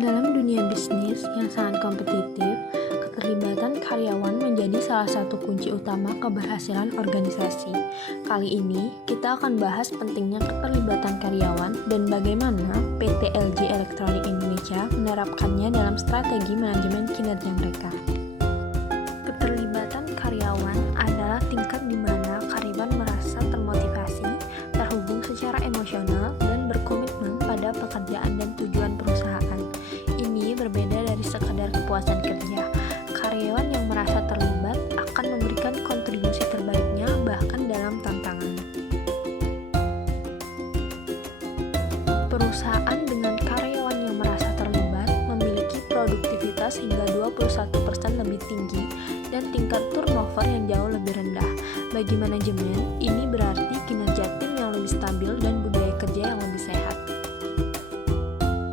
Dalam dunia bisnis yang sangat kompetitif, keterlibatan karyawan menjadi salah satu kunci utama keberhasilan organisasi. Kali ini, kita akan bahas pentingnya keterlibatan karyawan dan bagaimana PT LG Electronics Indonesia menerapkannya dalam strategi manajemen kinerja mereka. Keterlibatan karyawan adalah tingkat di mana karyawan merasa termotivasi, terhubung secara emosional, dan berkomitmen pada pekerjaan dan tujuan perusahaan. Ini berbeda dari sekadar kepuasan kerja. Karyawan yang merasa terlibat akan memberikan kontribusi terbaiknya bahkan dalam tantangan. Perusahaan dengan karyawan yang merasa terlibat memiliki produktivitas hingga 21% lebih tinggi dan tingkat turnover yang jauh lebih rendah. Bagi manajemen, ini berarti kinerja tim yang lebih stabil dan budaya kerja yang lebih sehat.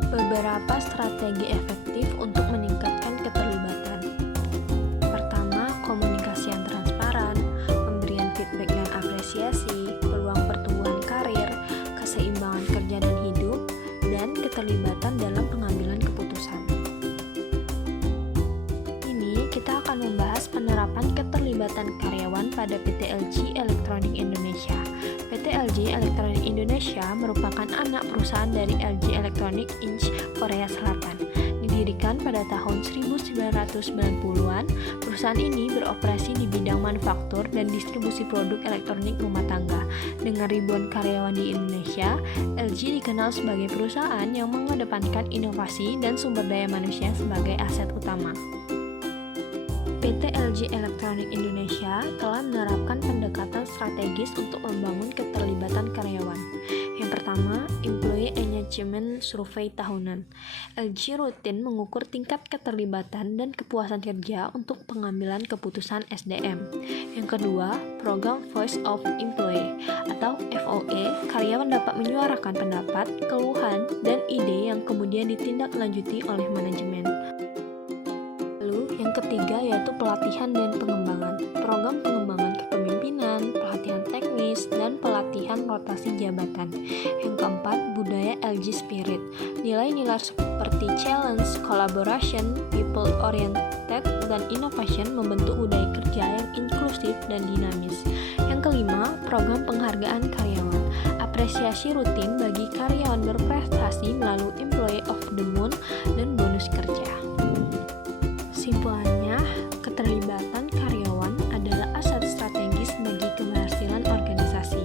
Beberapa strategi efektif untuk meningkatkan keterlibatan. Pertama, komunikasi yang transparan, pemberian feedback dan apresiasi, peluang pertumbuhan karir, keseimbangan kerja dan hidup, dan keterlibatan dalam pengambilan keputusan. Ini kita akan membahas penerapan keterlibatan karyawan pada PT LG Electronics Indonesia. PT LG Electronics Indonesia merupakan anak perusahaan dari LG Electronics Inc. Korea Selatan. Didirikan pada tahun 1990-an, perusahaan ini beroperasi di bidang manufaktur dan distribusi produk elektronik rumah tangga. Dengan ribuan karyawan di Indonesia, LG dikenal sebagai perusahaan yang mengedepankan inovasi dan sumber daya manusia sebagai aset utama. PT LG Electronics Indonesia telah menerapkan pendekatan strategis untuk membangun keterlibatan karyawan. Yang pertama, Employee Engagement Survey tahunan. LG rutin mengukur tingkat keterlibatan dan kepuasan kerja untuk pengambilan keputusan SDM. Yang kedua, Program Voice of Employee atau VOE. Karyawan dapat menyuarakan pendapat, keluhan, dan ide yang kemudian ditindaklanjuti oleh manajemen. Yang ketiga yaitu pelatihan dan pengembangan. Program pengembangan kepemimpinan, pelatihan teknis, dan pelatihan rotasi jabatan. Yang keempat, budaya LG Spirit. Nilai-nilai seperti challenge, collaboration, people oriented, dan innovation membentuk budaya kerja yang inklusif dan dinamis. Yang kelima, program penghargaan karyawan. Apresiasi rutin bagi karyawan berprestasi melalui Employee of the Month dan bonus kerja. Kesimpulannya, keterlibatan karyawan adalah aset strategis bagi keberhasilan organisasi.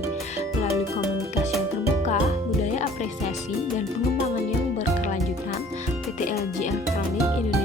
Melalui komunikasi yang terbuka, budaya apresiasi, dan pengembangan yang berkelanjutan, PT LG Electronics Indonesia